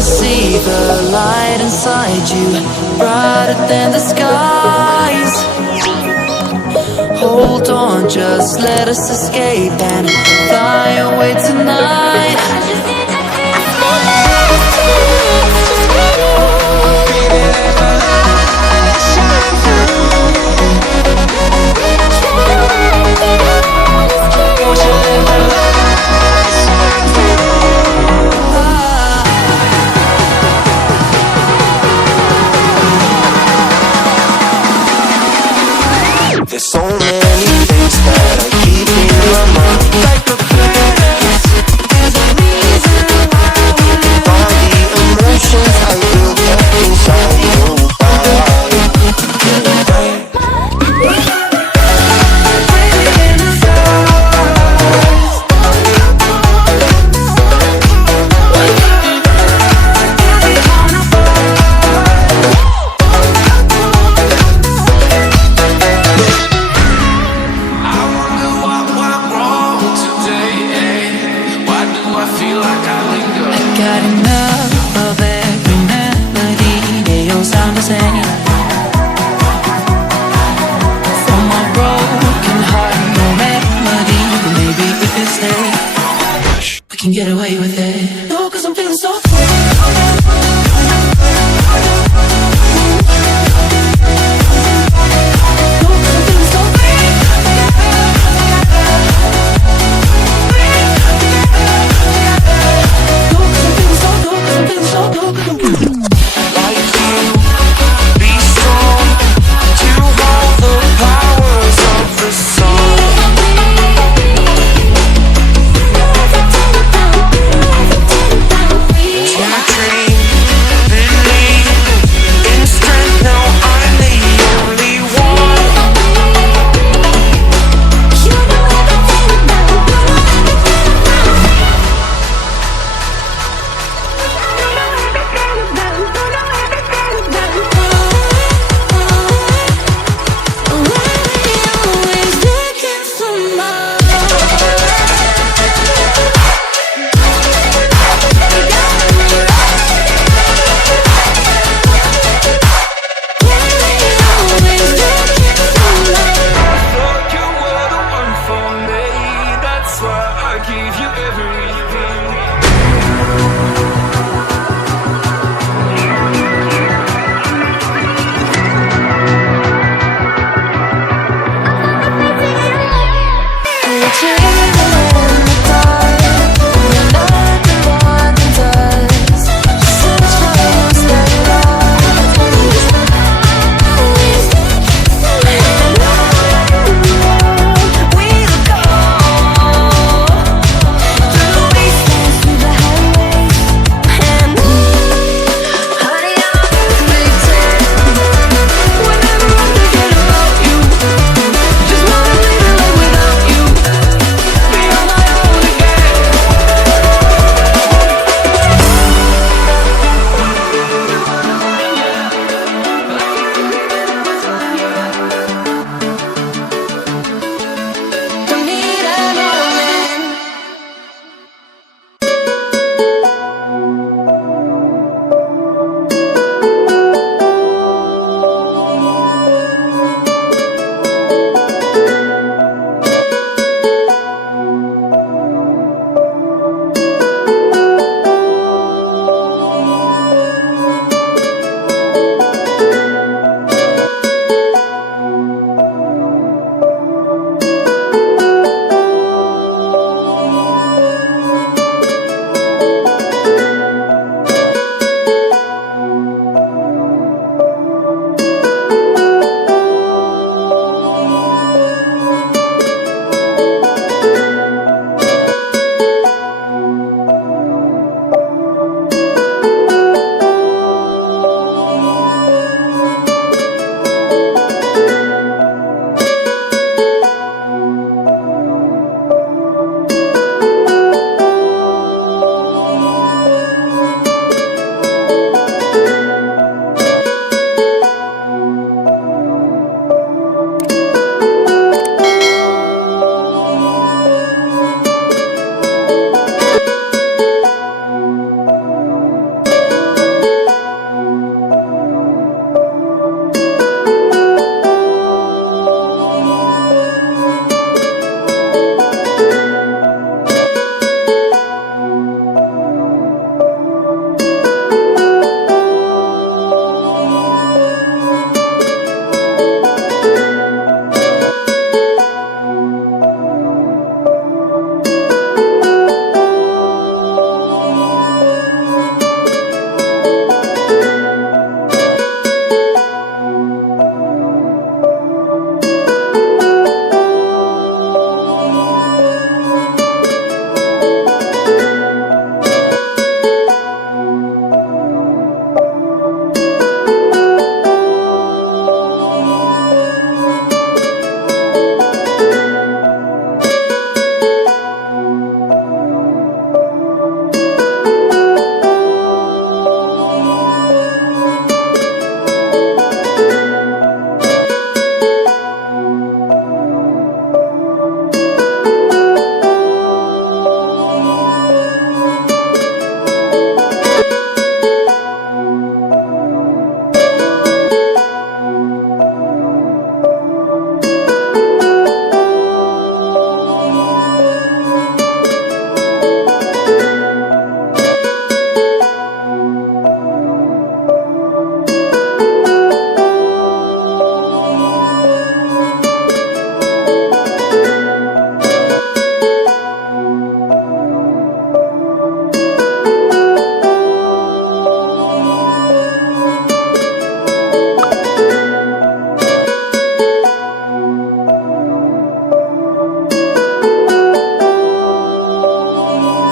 see the light inside you, brighter than the skies. Hold on, just let us escape and fly away tonight. There's so many things that I keep in my mind, like the past. There's a reason why we live. All the emotions I built up inside your body. Got enough of every melody, they all sound the same. From my broken heart, no remedy, but maybe if we stay, we can get away with it.